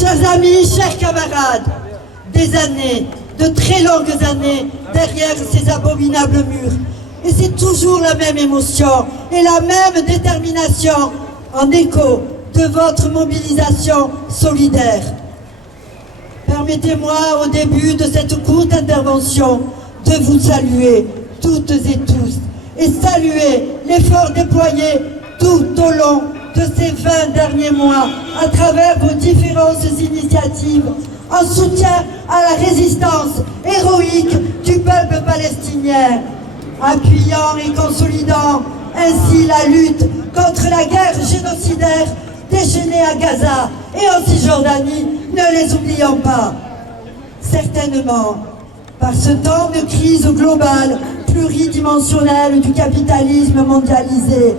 Chers amis, chers camarades, des années, de très longues années, derrière ces abominables murs. Et c'est toujours la même émotion et la même détermination en écho de votre mobilisation solidaire. Permettez-moi, au début de cette courte intervention, de vous saluer toutes et tous et saluer l'effort déployé tout au long de ces 20 derniers mois à travers vos différentes initiatives en soutien à la résistance héroïque du peuple palestinien, appuyant et consolidant ainsi la lutte contre la guerre génocidaire déchaînée à Gaza et en Cisjordanie, ne les oublions pas. Certainement, par ce temps de crise globale, pluridimensionnelle du capitalisme mondialisé,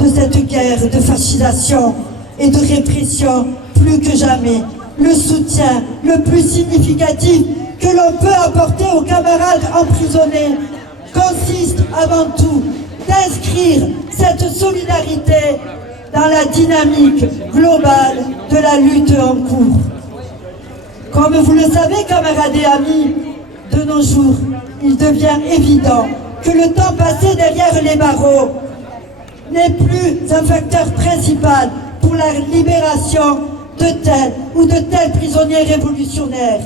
de cette guerre de fascisation et de répression, plus que jamais, le soutien le plus significatif que l'on peut apporter aux camarades emprisonnés consiste avant tout d'inscrire cette solidarité dans la dynamique globale de la lutte en cours. Comme vous le savez, camarades et amis, de nos jours, il devient évident que le temps passé derrière les barreaux n'est plus un facteur principal pour la libération de tels ou de tels prisonniers révolutionnaires.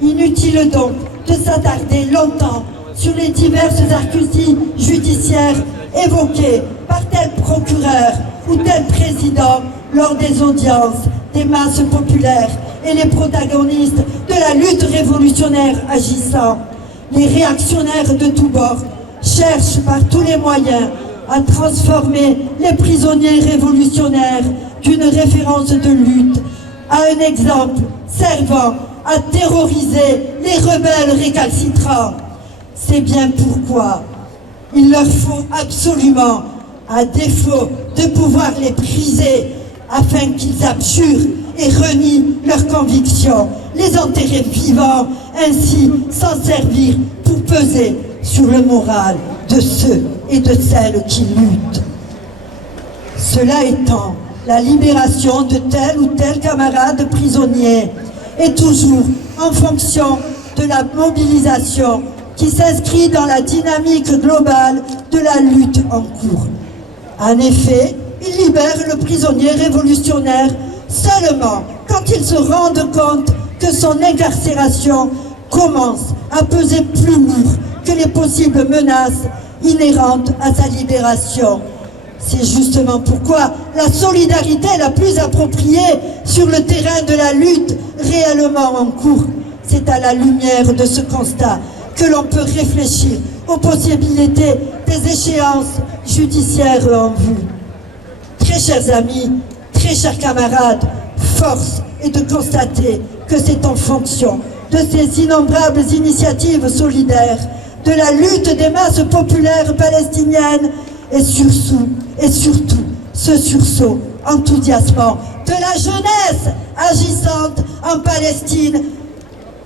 Inutile donc de s'attarder longtemps sur les diverses accusés judiciaires évoquées par tel procureur ou tel président lors des audiences des masses populaires et les protagonistes de la lutte révolutionnaire agissant. Les réactionnaires de tous bords cherchent par tous les moyens à transformer les prisonniers révolutionnaires d'une référence de lutte à un exemple servant à terroriser les rebelles récalcitrants. C'est bien pourquoi il leur faut absolument, à défaut de pouvoir les briser, afin qu'ils abjurent et renient leurs convictions, les enterrer vivants, ainsi s'en servir pour peser sur le moral de ceux et de celles qui luttent. Cela étant, la libération de tel ou tel camarade prisonnier est toujours en fonction de la mobilisation qui s'inscrit dans la dynamique globale de la lutte en cours. En effet, il libère le prisonnier révolutionnaire seulement quand il se rend compte que son incarcération commence à peser plus lourd que les possibles menaces inhérentes à sa libération. C'est justement pourquoi la solidarité la plus appropriée sur le terrain de la lutte réellement en cours, c'est à la lumière de ce constat que l'on peut réfléchir aux possibilités des échéances judiciaires en vue. Très chers amis, très chers camarades, force est de constater que c'est en fonction de ces innombrables initiatives solidaires, de la lutte des masses populaires palestiniennes et surtout ce sursaut enthousiasmant de la jeunesse agissante en Palestine,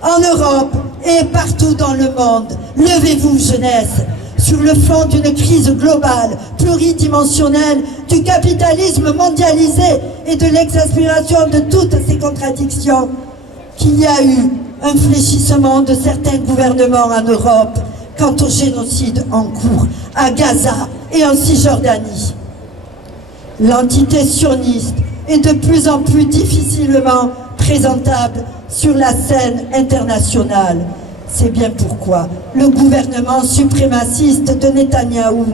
en Europe et partout dans le monde. Levez-vous, jeunesse, sur le fond d'une crise globale, pluridimensionnelle, du capitalisme mondialisé et de l'exaspération de toutes ces contradictions, qu'il y a eu un fléchissement de certains gouvernements en Europe quant au génocide en cours à Gaza et en Cisjordanie. L'entité sioniste est de plus en plus difficilement présentable sur la scène internationale. C'est bien pourquoi le gouvernement suprémaciste de Netanyahou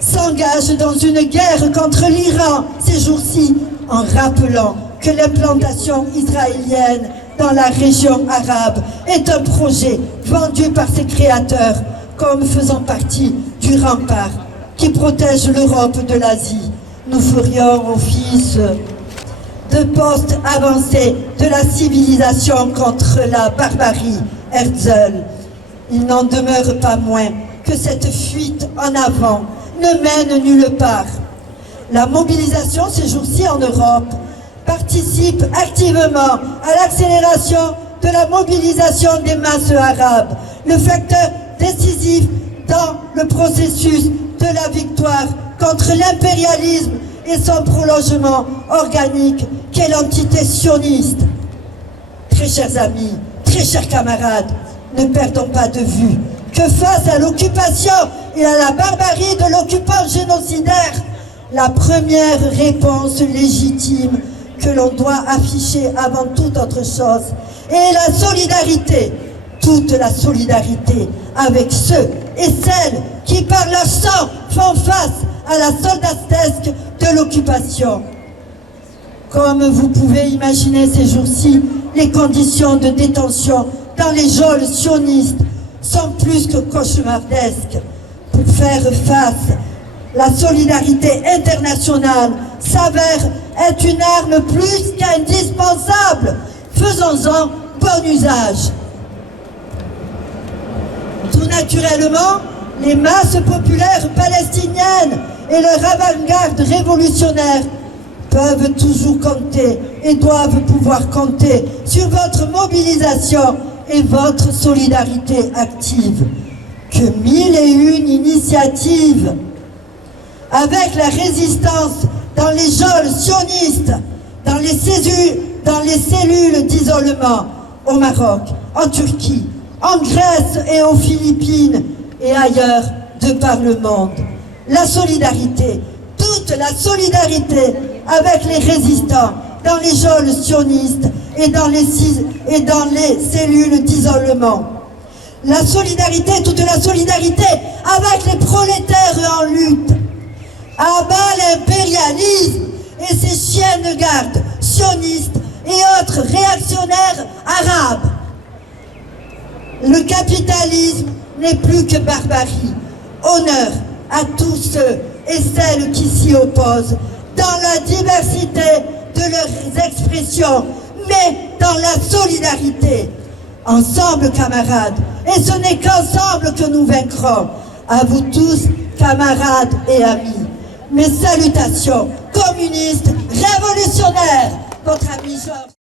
s'engage dans une guerre contre l'Iran ces jours-ci en rappelant que l'implantation israélienne dans la région arabe est un projet vendu par ses créateurs comme faisant partie du rempart qui protège l'Europe de l'Asie. Nous ferions office de poste avancé de la civilisation contre la barbarie. Herzl. Il n'en demeure pas moins que cette fuite en avant ne mène nulle part. La mobilisation ces jours-ci en Europe participe activement à l'accélération de la mobilisation des masses arabes, le facteur décisif dans le processus de la victoire contre l'impérialisme et son prolongement organique qu'est l'entité sioniste. Très chers amis, très chers camarades, ne perdons pas de vue que face à l'occupation et à la barbarie de l'occupant génocidaire, la première réponse légitime que l'on doit afficher avant toute autre chose est la solidarité, toute la solidarité avec ceux et celles qui par leur sang font face à la soldatesque de l'occupation. Comme vous pouvez imaginer ces jours-ci, les conditions de détention dans les geôles sionistes sont plus que cauchemardesques. Pour faire face, la solidarité internationale s'avère être une arme plus qu'indispensable. Faisons-en bon usage. Tout naturellement, les masses populaires palestiniennes et leur avant-garde révolutionnaire peuvent toujours compter et doivent pouvoir compter sur votre mobilisation et votre solidarité active. Que 1001 initiatives avec la résistance dans les geôles sionistes, dans les cellules d'isolement au Maroc, en Turquie, en Grèce et aux Philippines et ailleurs de par le monde. La solidarité, toute la solidarité avec les résistants dans les geôles sionistes et dans les cellules d'isolement. La solidarité, toute la solidarité avec les prolétaires en lutte. À bas l'impérialisme et ses chiens de garde sionistes et autres réactionnaires arabes. Le capitalisme n'est plus que barbarie. Honneur à tous ceux et celles qui s'y opposent, dans la diversité de leurs expressions, mais dans la solidarité. Ensemble, camarades, et ce n'est qu'ensemble que nous vaincrons. À vous tous, camarades et amis, mes salutations communistes révolutionnaires, votre ami Georges.